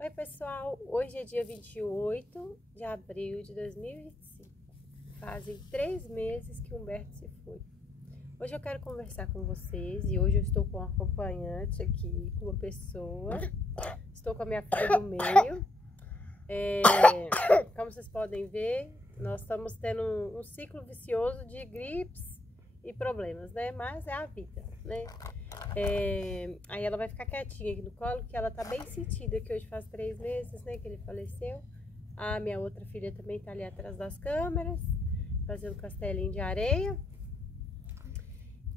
Oi pessoal, hoje é dia 28 de abril de 2025. Fazem 3 meses que o Humberto se foi. Hoje eu quero conversar com vocês e hoje eu estou com um acompanhante aqui, com uma pessoa. Estou com a minha filha do meio. Como vocês podem ver, nós estamos tendo um ciclo vicioso de gripes e problemas, né? Mas é a vida, né? Aí ela vai ficar quietinha aqui no colo, que ela tá bem sentida, que hoje faz 3 meses, né, que ele faleceu. A minha outra filha também tá ali atrás das câmeras, fazendo castelinho de areia.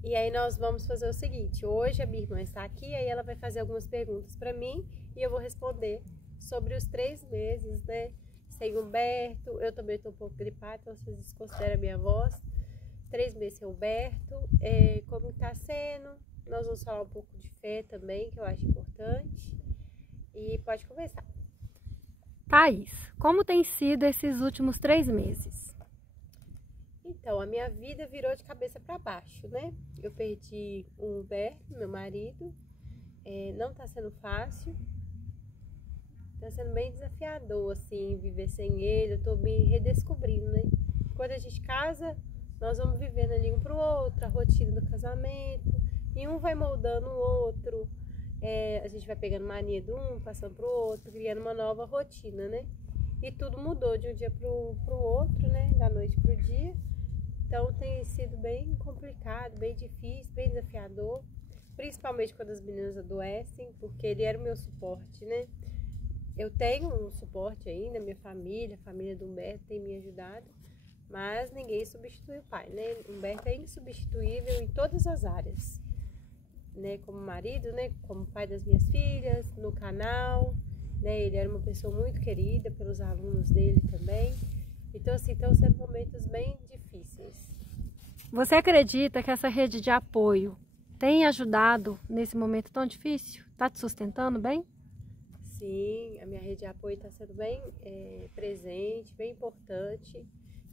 E aí nós vamos fazer o seguinte, hoje a minha irmã está aqui, aí ela vai fazer algumas perguntas para mim e eu vou responder sobre os 3 meses, né, sem Humberto. Eu também tô um pouco gripada, então vocês desconsideram a minha voz. 3 meses sem Humberto, como tá sendo. Nós vamos falar um pouco de fé também, que eu acho importante. E pode começar. Thaís, como tem sido esses últimos 3 meses? Então, a minha vida virou de cabeça para baixo, né? Eu perdi o Humberto, meu marido. Não tá sendo fácil. Tá sendo bem desafiador, assim, viver sem ele. Eu tô me redescobrindo, né? Quando a gente casa, nós vamos vivendo ali um pro outro, a rotina do casamento. E um vai moldando o outro, a gente vai pegando mania de um, passando pro outro, criando uma nova rotina, né? E tudo mudou de um dia pro outro, né? Da noite pro dia. Então tem sido bem complicado, bem difícil, bem desafiador. Principalmente quando as meninas adoecem, porque ele era o meu suporte, né? Eu tenho um suporte ainda, minha família, a família do Humberto tem me ajudado. Mas ninguém substitui o pai, né? Humberto é insubstituível em todas as áreas. Né, como marido, né, como pai das minhas filhas, no canal, né, ele era uma pessoa muito querida pelos alunos dele também. Então, assim, estão sendo momentos bem difíceis. Você acredita que essa rede de apoio tem ajudado nesse momento tão difícil? Está te sustentando bem? Sim, a minha rede de apoio está sendo bem presente, bem importante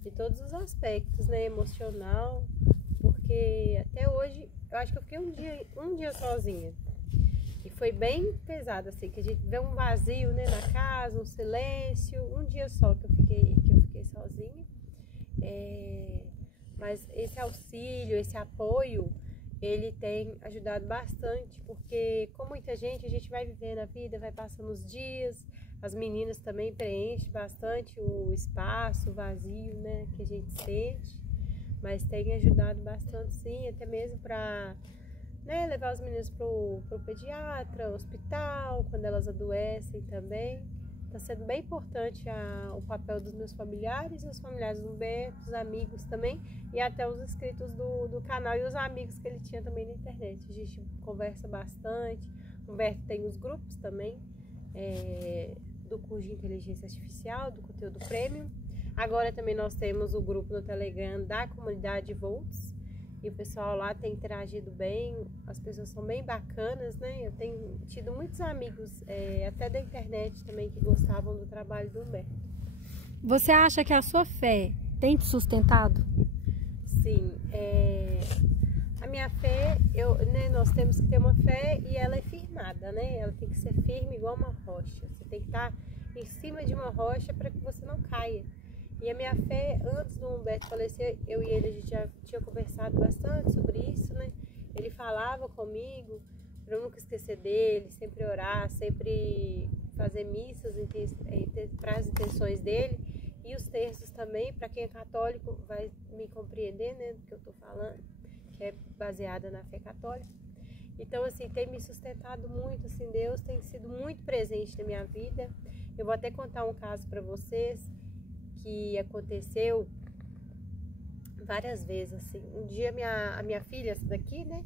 em todos os aspectos, né, emocional, porque até hoje eu acho que eu fiquei um dia sozinha. E foi bem pesado, assim, que a gente vê um vazio, né, na casa, um silêncio. Um dia só que eu fiquei sozinha. Mas esse auxílio, esse apoio, ele tem ajudado bastante, porque com muita gente a gente vai vivendo a vida, vai passando os dias. As meninas também preenchem bastante o espaço, o vazio, né, que a gente sente. Mas tem ajudado bastante, sim, até mesmo para, né, levar os meninos pro pediatra, hospital, quando elas adoecem também. Está sendo bem importante o papel dos meus familiares, os familiares do Humberto, os amigos também, e até os inscritos do canal e os amigos que ele tinha também na internet. A gente conversa bastante. O Humberto tem os grupos também, do curso de inteligência artificial, do conteúdo premium. Agora também nós temos o grupo no Telegram da comunidade Volts. E o pessoal lá tem interagido bem, as pessoas são bem bacanas, né? Eu tenho tido muitos amigos, até da internet também, que gostavam do trabalho do Humberto. Você acha que a sua fé tem te sustentado? Sim, a minha fé, né, nós temos que ter uma fé e ela é firmada, né? Ela tem que ser firme igual uma rocha. Você tem que estar em cima de uma rocha para que você não caia. E a minha fé, antes do Humberto falecer, eu e ele, a gente já tinha conversado bastante sobre isso, né? Ele falava comigo para eu nunca esquecer dele, sempre orar, sempre fazer missas para as intenções dele. E os terços também, para quem é católico vai me compreender, né, do que eu estou falando, que é baseada na fé católica. Então, assim, tem me sustentado muito, assim, Deus tem sido muito presente na minha vida. Eu vou até contar um caso para vocês, que aconteceu várias vezes, assim. Um dia a minha filha, essa daqui, né,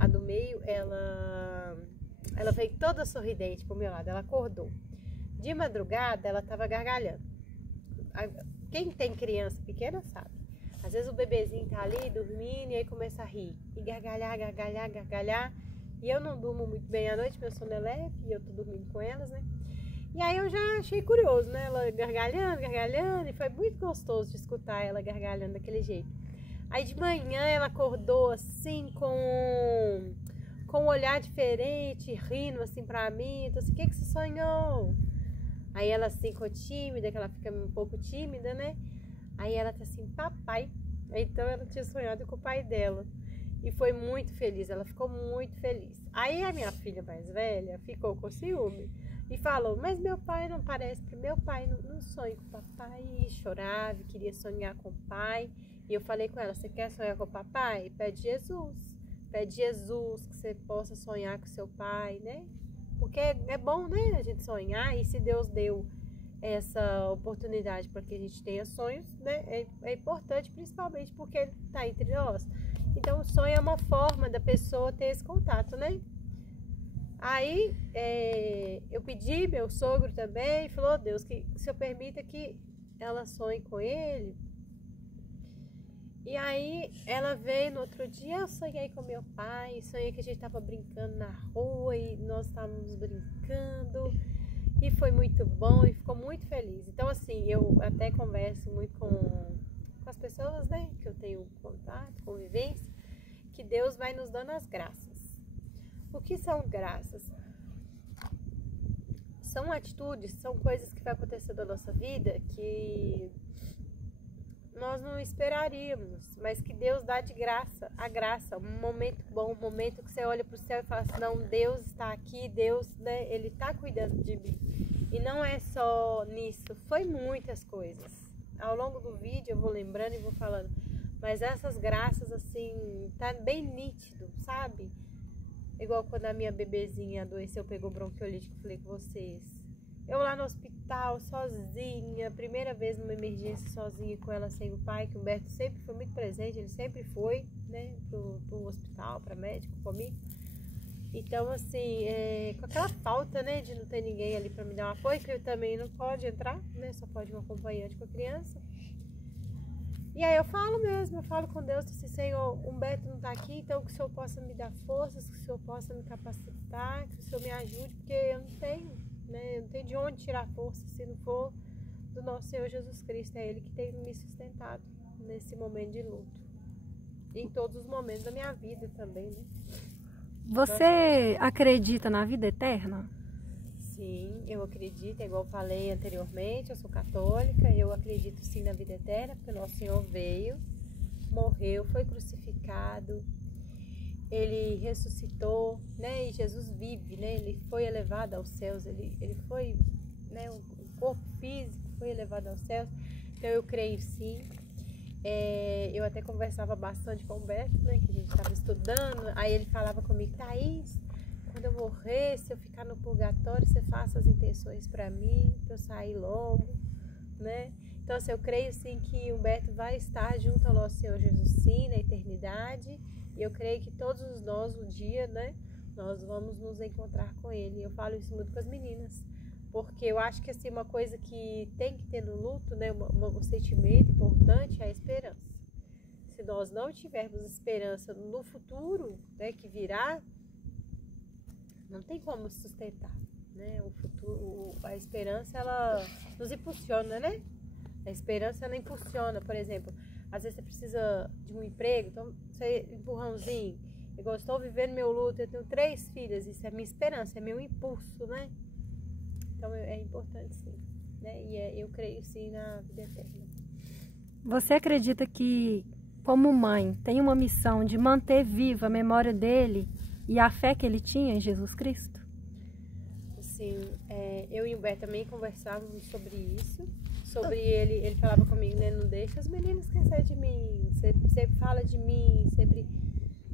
a do meio, ela veio toda sorridente pro meu lado, ela acordou. De madrugada, ela tava gargalhando. Quem tem criança pequena sabe. Às vezes o bebezinho tá ali dormindo e aí começa a rir. E gargalhar, gargalhar, gargalhar. E eu não durmo muito bem à noite, meu sono é leve e eu tô dormindo com elas, né. E aí eu já achei curioso, né? Ela gargalhando, gargalhando, e foi muito gostoso de escutar ela gargalhando daquele jeito. Aí de manhã ela acordou assim com com um olhar diferente, rindo assim pra mim. Então assim, o que você sonhou? Aí ela assim, ficou tímida, que ela fica um pouco tímida, né? Aí ela tá assim, papai. Então ela tinha sonhado com o pai dela. E foi muito feliz, ela ficou muito feliz. Aí a minha filha mais velha ficou com ciúme e falou, mas meu pai não parece, meu pai não sonha com o papai. E chorava, queria sonhar com o pai. E eu falei com ela, você quer sonhar com o papai? Pede Jesus. Pede Jesus que você possa sonhar com seu pai, né? Porque é bom, né, a gente sonhar. E se Deus deu essa oportunidade para que a gente tenha sonhos, né? É importante, principalmente porque ele está entre nós. Então o sonho é uma forma da pessoa ter esse contato, né? Aí eu pedi, meu sogro também falou, Deus, que o Senhor permita que ela sonhe com ele. E aí ela veio no outro dia, eu sonhei com meu pai, sonhei que a gente estava brincando na rua e nós estávamos brincando. E foi muito bom e ficou muito feliz. Então assim, eu até converso muito com as pessoas, né, que eu tenho contato, convivência, que Deus vai nos dando as graças. O que são graças? São atitudes, são coisas que vai acontecer na nossa vida que nós não esperaríamos, mas que Deus dá de graça, a graça, um momento bom, um momento que você olha para o céu e fala assim, não, Deus está aqui, Deus, né, Ele está cuidando de mim. E não é só nisso, foi muitas coisas. Ao longo do vídeo eu vou lembrando e vou falando, mas essas graças assim, tá bem nítido, sabe? Igual quando a minha bebezinha adoeceu, pegou bronquiolite, que eu falei com vocês. Eu lá no hospital, sozinha, primeira vez numa emergência sozinha com ela sem o pai, que o Humberto sempre foi muito presente, ele sempre foi, né, pro hospital, pra médico comigo. Então, assim, com aquela falta, né, de não ter ninguém ali pra me dar um apoio, que eu também não pode entrar, né, só pode um acompanhante com a criança. E aí eu falo com Deus, assim, Senhor, o Humberto não tá aqui, então que o Senhor possa me dar forças, que o Senhor possa me capacitar, que o Senhor me ajude, porque eu não tenho, né, eu não tenho de onde tirar força se não for do nosso Senhor Jesus Cristo. É Ele que tem me sustentado nesse momento de luto. E em todos os momentos da minha vida também, né? Você acredita na vida eterna? Sim, eu acredito, igual eu falei anteriormente, eu sou católica, eu acredito sim na vida eterna, porque o nosso Senhor veio, morreu, foi crucificado, Ele ressuscitou, né, e Jesus vive, né, Ele foi elevado aos céus, ele foi, né, o corpo físico foi elevado aos céus, então eu creio sim. Eu até conversava bastante com o Humberto, né, que a gente estava estudando, aí ele falava comigo, Thaís, quando eu morrer, se eu ficar no purgatório, você faça as intenções para mim, para eu sair logo, né? Então, assim, eu creio sim que o Humberto vai estar junto ao nosso Senhor Jesus sim, na eternidade, e eu creio que todos nós, um dia, né, nós vamos nos encontrar com ele. Eu falo isso muito com as meninas, porque eu acho que assim, uma coisa que tem que ter no luto, né, um sentimento importante é a esperança. Se nós não tivermos esperança no futuro, né, que virá, não tem como sustentar, né? O futuro, a esperança, ela nos impulsiona, né? A esperança, ela impulsiona, por exemplo, às vezes você precisa de um emprego, então você empurrãozinho, igual eu estou vivendo meu luto, eu tenho 3 filhas, isso é minha esperança, é meu impulso, né? Então é importante sim, né? E eu creio sim na vida eterna. Você acredita que, como mãe, tem uma missão de manter viva a memória dele e a fé que ele tinha em Jesus Cristo? Sim, eu e o Humberto também conversávamos sobre isso, sobre ele falava comigo, né, não deixa os meninos esquecer de mim, sempre fala de mim, sempre,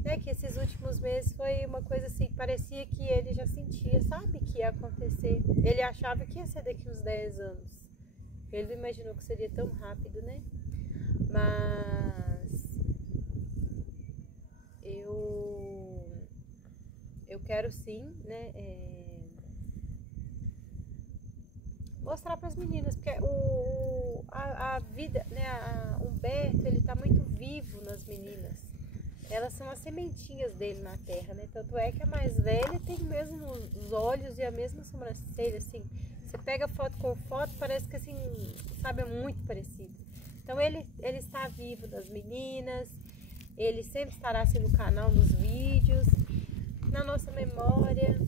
né, que esses últimos meses foi uma coisa assim, parecia que ele já sentia, sabe, que ia acontecer, ele achava que ia ser daqui uns 10 anos, ele não imaginou que seria tão rápido, né, mas eu quero sim, né, mostrar para as meninas, porque a vida, né, o Humberto, ele tá muito vivo nas meninas. Elas são as sementinhas dele na terra, né? Tanto é que a mais velha tem mesmo os olhos e a mesma sobrancelha, assim. Você pega foto com foto, parece que assim, sabe, é muito parecido. Então ele está vivo das meninas, ele sempre estará assim no canal, nos vídeos. na nossa memória,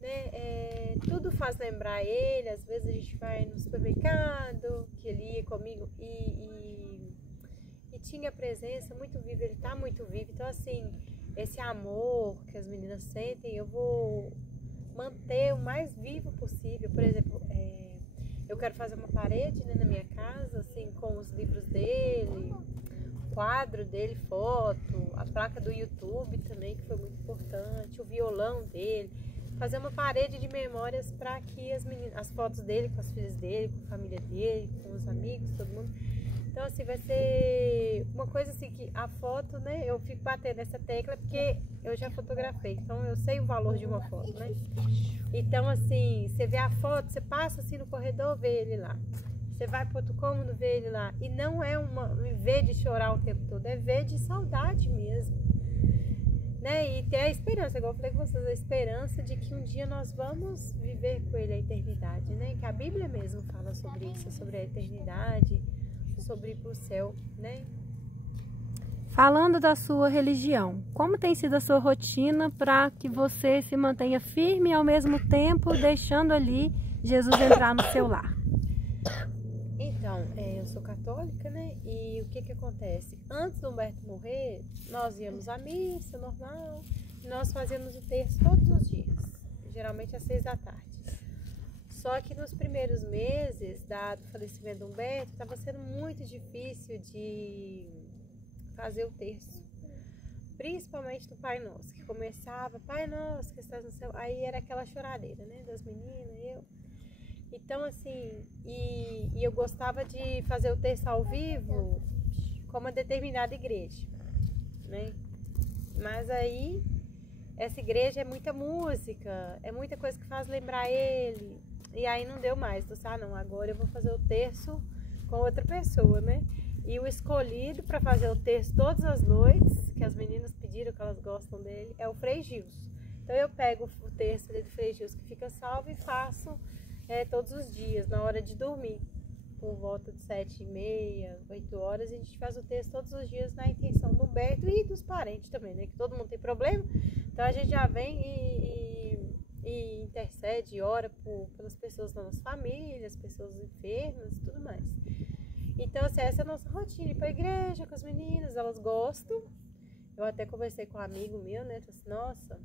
né? Tudo faz lembrar ele. Às vezes a gente vai no supermercado, que ele ia comigo e tinha presença muito viva, ele tá muito vivo. Então assim, esse amor que as meninas sentem, eu vou manter o mais vivo possível. Por exemplo, eu quero fazer uma parede, né, na minha casa, assim, com os livros dele, quadro dele, foto, a placa do YouTube também, que foi muito importante, o violão dele, fazer uma parede de memórias para que as fotos dele com as filhas dele, com a família dele, com os amigos, todo mundo. Então assim, vai ser uma coisa assim que a foto, né, eu fico batendo nessa tecla porque eu já fotografei, então eu sei o valor de uma foto, né? Então assim, você vê a foto, você passa assim no corredor, vê ele lá. Você vai para outro cômodo, vê ele lá. E não é ver de chorar o tempo todo, é ver de saudade mesmo. Né? E ter a esperança, igual eu falei com vocês, a esperança de que um dia nós vamos viver com ele a eternidade, né? Que a Bíblia mesmo fala sobre isso, sobre a eternidade, sobre ir para o céu, né? Falando da sua religião, como tem sido a sua rotina para que você se mantenha firme e ao mesmo tempo deixando ali Jesus entrar no seu lar? Então, eu sou católica, né? E o que que acontece? Antes do Humberto morrer, nós íamos à missa, normal, e nós fazíamos o terço todos os dias, geralmente às 6 da tarde. Só que nos primeiros meses, dado o falecimento do Humberto, estava sendo muito difícil de fazer o terço. Principalmente do Pai Nosso, que começava, Pai Nosso que estás no céu, aí era aquela choradeira, né? Das meninas, eu... Então, assim, e eu gostava de fazer o terço ao vivo com uma determinada igreja, né? Mas aí, essa igreja é muita música, é muita coisa que faz lembrar ele. E aí não deu mais. Então, não, agora eu vou fazer o terço com outra pessoa, né? E o escolhido para fazer o terço todas as noites, que as meninas pediram, que elas gostam dele, é o Frei Gilson. Então, eu pego o terço do Frei Gilson, que fica salvo, e faço... todos os dias, na hora de dormir, por volta de 7h30, 8 horas, a gente faz o texto todos os dias na intenção do Humberto e dos parentes também, né? Que todo mundo tem problema, então a gente já vem e intercede, e ora pelas pessoas da nossa família, as pessoas enfermas e tudo mais. Então, assim, essa é a nossa rotina, ir pra igreja com as meninas, elas gostam. Eu até conversei com um amigo meu, né? Falei assim, nossa,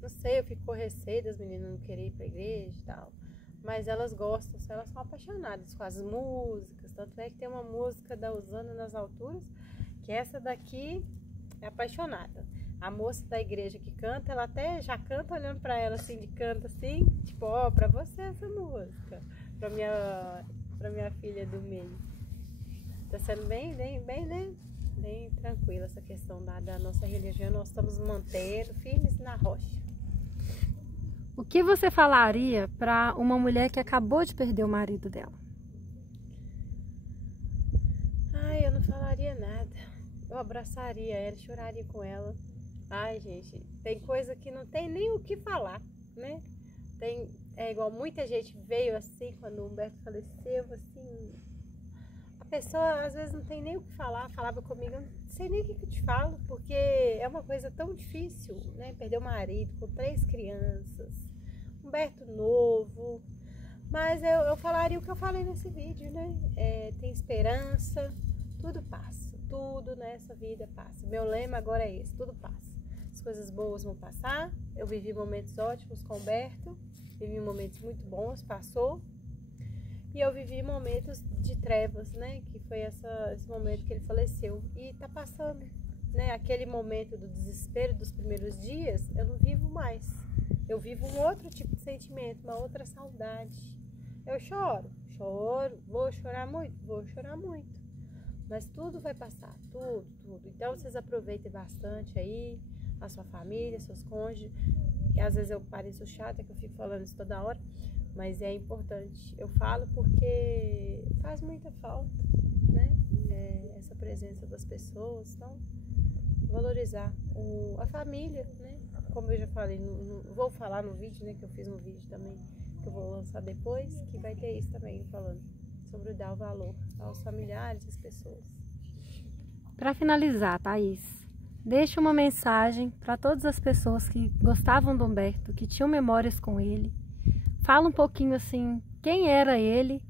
não sei, eu fico com receio das meninas não quererem ir pra igreja e tal. Mas elas gostam, elas são apaixonadas com as músicas. Tanto é que tem uma música da Usana nas Alturas, que essa daqui é apaixonada. A moça da igreja que canta, ela até já canta olhando pra ela assim, de canto assim, tipo, ó, pra você essa música. Pra minha filha do meio. Tá sendo bem, né? Bem tranquila essa questão da nossa religião. Nós estamos mantendo firmes na rocha. O que você falaria para uma mulher que acabou de perder o marido dela? Ai, eu não falaria nada. Eu abraçaria ela, choraria com ela. Ai, gente, tem coisa que não tem nem o que falar, né? É igual muita gente veio assim, quando o Humberto faleceu, assim... A pessoa às vezes não tem nem o que falar, falava comigo, eu não sei nem o que eu te falo, porque é uma coisa tão difícil, né? Perder o marido com 3 crianças, Humberto novo, mas eu falaria o que eu falei nesse vídeo, né? Tem esperança, tudo passa, tudo nessa vida passa. Meu lema agora é esse, tudo passa. As coisas boas vão passar, eu vivi momentos ótimos com o Humberto, vivi momentos muito bons, passou. E eu vivi momentos de trevas, né? Que foi esse momento que ele faleceu. E tá passando, né? Aquele momento do desespero dos primeiros dias, eu não vivo mais. Eu vivo um outro tipo de sentimento, uma outra saudade. Eu choro, vou chorar muito. Mas tudo vai passar, tudo. Então vocês aproveitem bastante aí, a sua família, seus cônjuges. E às vezes eu pareço chata, que eu fico falando isso toda hora. Mas é importante, eu falo porque faz muita falta, né? Essa presença das pessoas, então valorizar a família, né? Como eu já falei, vou falar no vídeo, né? Que eu fiz no vídeo também, que eu vou lançar depois, que vai ter isso também falando sobre dar o valor aos familiares, às pessoas. Para finalizar, Thaís, deixa uma mensagem para todas as pessoas que gostavam do Humberto, que tinham memórias com ele. Fala um pouquinho assim, quem era ele,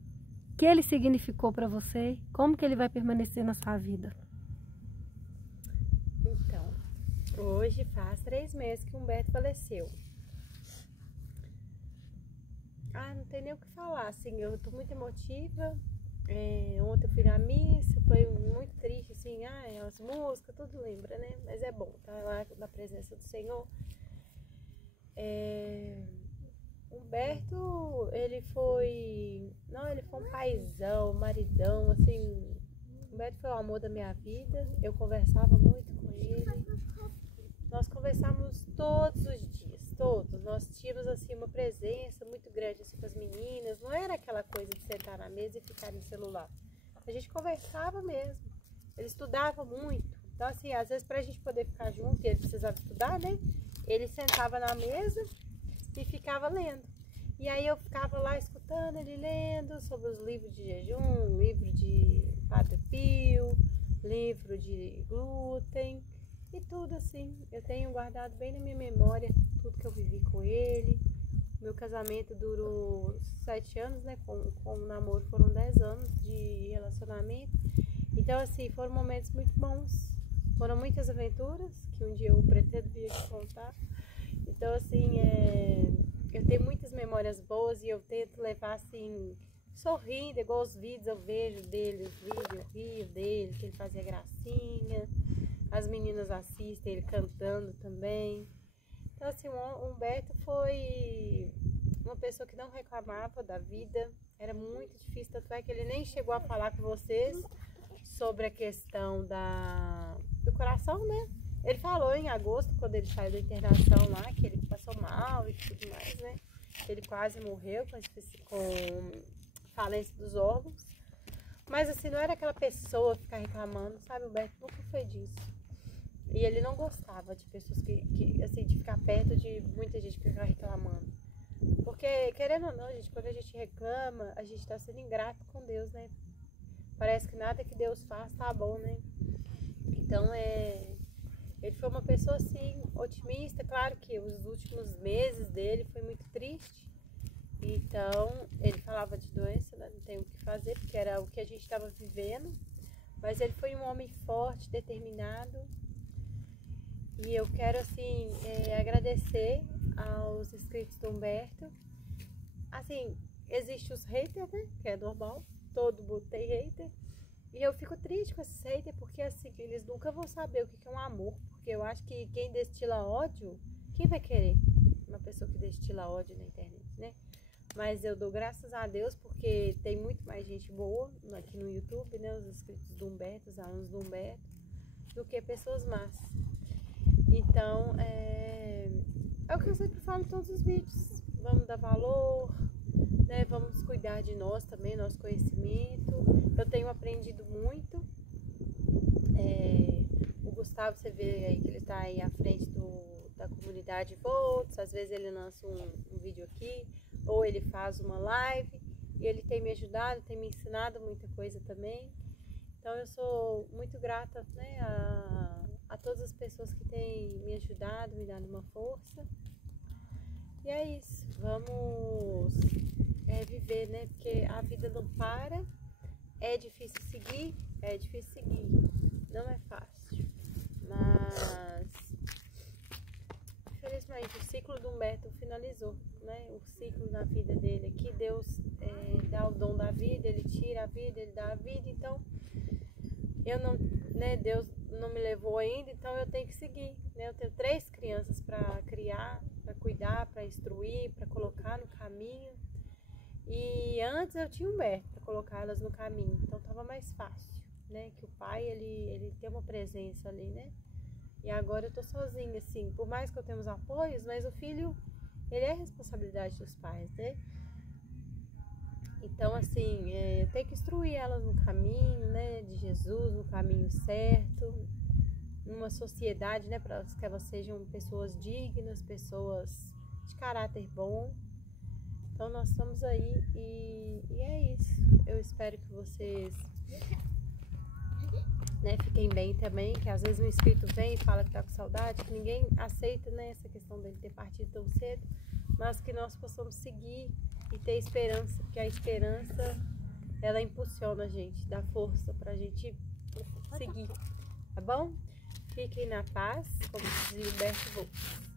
o que ele significou para você, como que ele vai permanecer na sua vida. Então, hoje faz 3 meses que o Humberto faleceu. Não tem nem o que falar, assim, eu tô muito emotiva. Ontem eu fui na missa, foi muito triste, assim, as músicas, tudo lembra, né? Mas é bom, tá lá na presença do Senhor. Humberto, ele foi um paizão, maridão, assim. Humberto foi o amor da minha vida, eu conversava muito com ele. Nós conversávamos todos os dias, todos. Nós tínhamos, assim, uma presença muito grande, assim, com as meninas. Não era aquela coisa de sentar na mesa e ficar no celular. A gente conversava mesmo. Ele estudava muito. Então, assim, às vezes, pra gente poder ficar junto, e ele precisava estudar, né? Ele sentava na mesa e ficava lendo. E aí eu ficava lá escutando ele lendo sobre os livros de jejum, livro de Padre Pio, livro de glúten. E tudo assim, eu tenho guardado bem na minha memória tudo que eu vivi com ele. Meu casamento durou 7 anos, né? Com o namoro foram 10 anos de relacionamento. Então, assim, foram momentos muito bons. Foram muitas aventuras que um dia eu pretendo vir aqui contar. Então, assim, eu tenho muitas memórias boas e eu tento levar, assim, sorrindo, igual os vídeos eu vejo dele, os vídeos eu rio dele, que ele fazia gracinha. As meninas assistem ele cantando também. Então, assim, o Humberto foi uma pessoa que não reclamava da vida. Era muito difícil, tanto é que ele nem chegou a falar com vocês sobre a questão do coração, né? Ele falou em agosto, quando ele saiu da internação lá, que ele passou mal e tudo mais, né? Ele quase morreu com falência dos órgãos. Mas, assim, não era aquela pessoa ficar reclamando, sabe? O Humberto nunca foi disso. E ele não gostava de pessoas assim, de ficar perto de muita gente que fica reclamando. Porque, querendo ou não, gente, quando a gente reclama, a gente tá sendo ingrato com Deus, né? Parece que nada que Deus faz tá bom, né? Então, ele foi uma pessoa, assim, otimista. Claro que os últimos meses dele foi muito triste. Então, ele falava de doença, né? Não tem o que fazer, porque era o que a gente estava vivendo. Mas ele foi um homem forte, determinado. E eu quero, assim, agradecer aos inscritos do Humberto. Assim, existe os haters, né? Que é normal, todo mundo tem hater. E eu fico triste com esses haters, porque, assim, eles nunca vão saber o que é um amor. Porque eu acho que quem destila ódio, quem vai querer uma pessoa que destila ódio na internet, né? Mas eu dou graças a Deus, porque tem muito mais gente boa aqui no YouTube, né? Os inscritos do Humberto, os alunos do Humberto, do que pessoas más. Então, é o que eu sempre falo em todos os vídeos. Vamos dar valor, né? Vamos cuidar de nós também, nosso conhecimento. Eu tenho aprendido muito. O Gustavo, você vê aí que ele está aí à frente da comunidade Volts. Às vezes ele lança um vídeo aqui, ou ele faz uma live. E ele tem me ajudado, tem me ensinado muita coisa também. Então eu sou muito grata, né, a todas as pessoas que têm me ajudado, me dado uma força. E é isso, vamos viver, né, porque a vida não para, é difícil seguir, não é fácil, mas infelizmente o ciclo do Humberto finalizou, né, o ciclo na vida dele aqui. Deus dá o dom da vida, ele tira a vida, ele dá a vida. Então eu não, né, Deus não me levou ainda, então eu tenho que seguir, né? Eu tenho 3 crianças para criar, para cuidar, para instruir, para colocar no caminho. E antes eu tinha o Humberto para colocá-las no caminho, então tava mais fácil, né? Que o pai, ele tem uma presença ali, né? E agora eu tô sozinha, assim, por mais que eu tenha os apoios, mas o filho, ele é responsabilidade dos pais, né? Então, assim, eu tenho que instruir elas no caminho, né, de Jesus, no caminho certo, numa sociedade, né, para que elas sejam pessoas dignas, pessoas de caráter bom. Então, nós estamos aí e é isso. Eu espero que vocês né, fiquem bem também, que às vezes um espírito vem e fala que tá com saudade, que ninguém aceita, né, essa questão dele ter partido tão cedo, mas que nós possamos seguir e ter esperança, porque a esperança, ela impulsiona a gente, dá força pra gente seguir, tá bom? Fiquem na paz, como dizia Humberto Volpi.